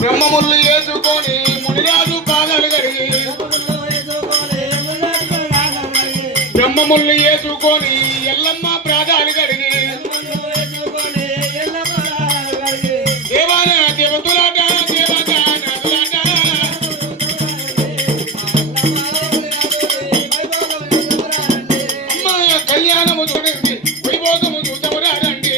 బ్రహ్మములు వేసుకొని మునిరాజు పాదాలు కడిగి బ్రహ్మములు వేసుకొని ఎల్లమ్మ ప్రాదాలు కడిగి దేవాన దేవతులాట దేవగానాదులాట అమ్మ కళ్యాణము చూడండి వైభోగము చూడమురారండి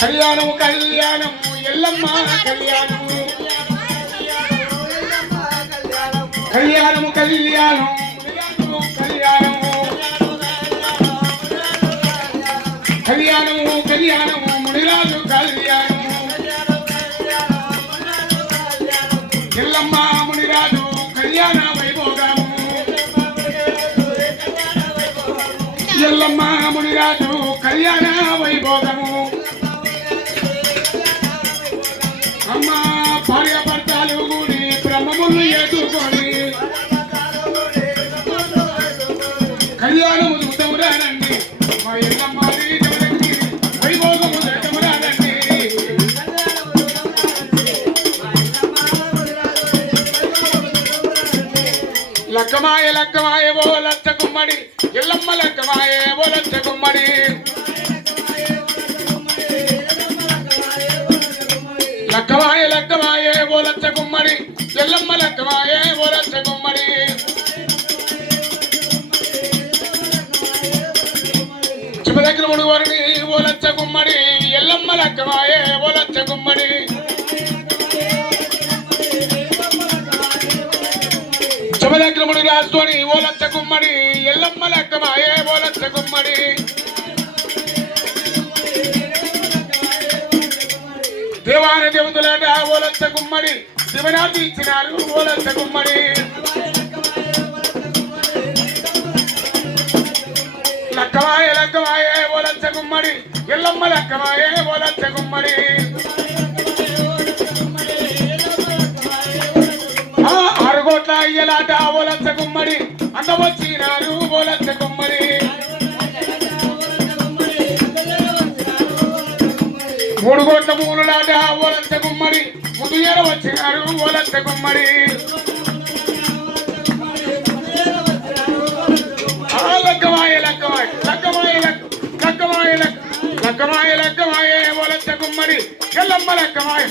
కళ్యాణము కళ్యాణము ఎల్లమ్మ కళ్యాణము కళ్యాణము కళ్యాణము కళ్యాణము కళ్యాణము కళ్యాణము మునిరాజు కళ్యాణము ఎల్లమ్మ మునిరాజు కళ్యాణ వైభోగము ఎల్లమ్మ మునిరాజు కళ్యాణ వైభోగము అమ్మ భార్య భర్తలు కూడి బ్రహ్మములు ఎదుర్కొని కళ్యాణము చూడమురానండి మా ఎల్లమ్మ వైభోగము చూడమురానండి లక్కమాయ లక్కమాయ ఓ లచ్చ గుమ్మడి ఎల్లమ్మ లక్కమాయ ఓ లచ్చ గుమ్మడి లక్కమాయ లక్కమాయ ఓ లచ్చ గుమ్మడి ఎల్లమ్మ లక్కమాయ ఓ లచ్చ గుమ్మడి శివదగ్రముడు వరుని ఓ లచ్చ గుమ్మడి ఎల్లమ్మ లక్కమాయ ఓ లచ్చ గుమ్మడి శివదగ్రముడు రాస్తోని ఓ లచ్చ గుమ్మడి ఎల్లమ్మ లక్కమాయ ఓ లచ్చ గుమ్మడి దేవాన దేవతలాట ఓ లచ్చ గుమ్మడి శివనాథి ఇచ్చినారు ఓ లచ్చ గుమ్మడి లక్కమాయ లక్కమాయ ఓ లచ్చ గుమ్మడి ఎల్లమ్మ లక్కమాయ ఓ లచ్చ గుమ్మడి ఆరుగోట్ల అయ్యలాట ఓ లచ్చ గుమ్మడి అందవచ్చినారు ఓ లచ్చ గుమ్మడి మూడు కోట్ల మూలులాట ఓ లచ్చ గుమ్మడి ముందు ఏర వచ్చినారు ఓ లచ్చ గుమ్మడి లక్కమాయ లక్కమాయ లక్కమాయ లక్కమాయ లక్కమాయ లక్కమాయ ఓ లచ్చ గుమ్మడి ఎల్లమ్మ లక్కమాయ